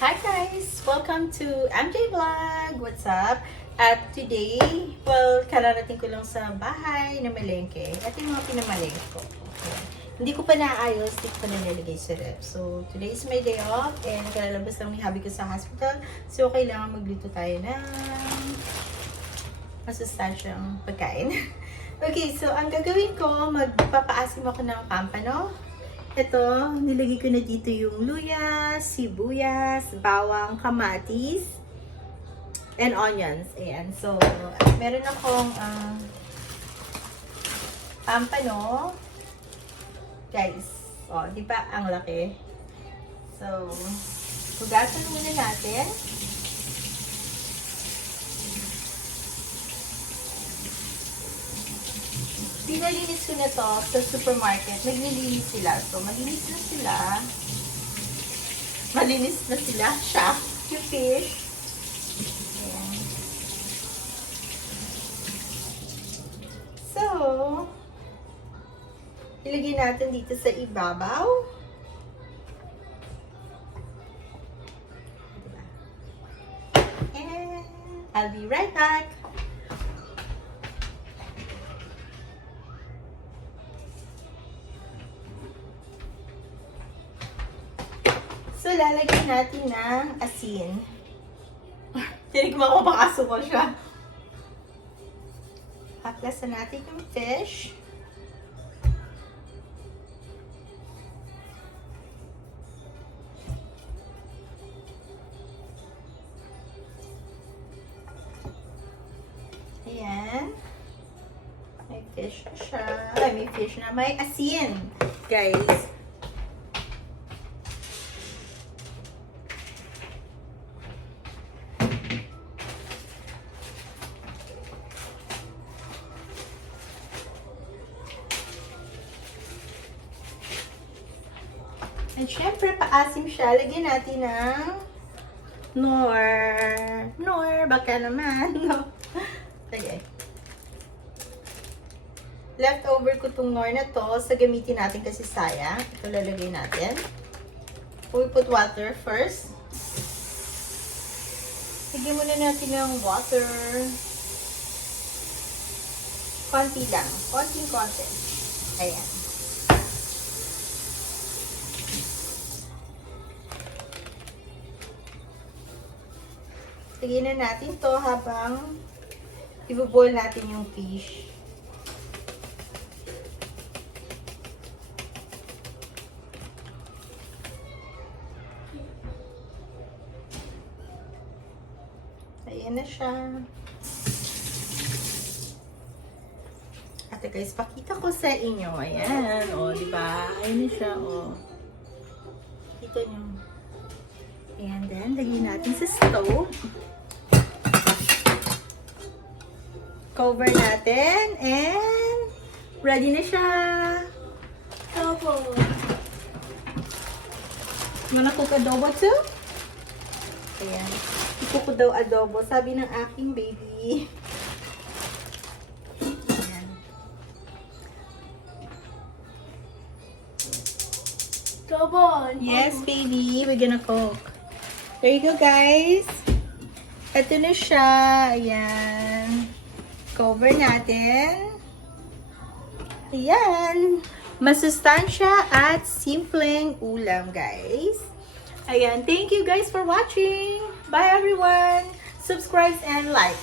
Hi guys! Welcome to MJ Vlog! What's up? At today, well, kararating ko lang sa bahay na malengke. At yung mga pinamalengke ko. Okay. Hindi ko pa naayos, hindi ko pa nalalagay sa ref. So, today is my day off and kalalabas lang ni hubby ko sa hospital. So, kailangan magluto tayo ng masustansyang pagkain. Okay, so ang gagawin ko, magpapaasim ako ng pampano. Ito, nilagay ko na dito yung luya, sibuyas, bawang, kamatis, and onions. Ayan. So, meron akong pampano. Guys, oh, di ba ang laki? So, hugasan muna natin. Pinalinis ko na to sa supermarket. Naglilinis sila. So, malinis na sila. Malinis na sila. Siya. Yung fish. Ayan. So, ilagay natin dito sa ibabaw. And I'll be right back. So, lalagyan natin ng asin. Tinigman ko baka sumol siya. Haklasan natin yung fish. Ayan. May fish na siya. Ay, may fish na. May asin, guys. And syempre, paasim siya. Lagyan natin ng Nor, baka naman. No. Sige. Leftover ko tong Nor na to. Sa gamitin natin kasi sayang. Ito lalagay natin. We put water first. Lagyan muna natin ng water. Konti lang. Konting-konti. Ayan. Lagyan na natin to habang i-boil natin yung fish. Ayan na siya. Ate guys, pakita ko sa inyo. Ayan, o, diba? Ayan na siya, o. Kita nyo. Ayan, then, lagyan natin sa stove. Cover natin, and ready na siya. Adobo. You wanna cook adobo too? Ayan. I-cook ko daw adobo, sabi ng aking baby. Ayan. Adobo. Yes, baby. We're gonna cook. There you go, guys. Ito na siya. Ayan. Cover natin. Ayan. Masustansya at simpleng ulam, guys. Ayan. Thank you, guys, for watching. Bye, everyone. Subscribe and like.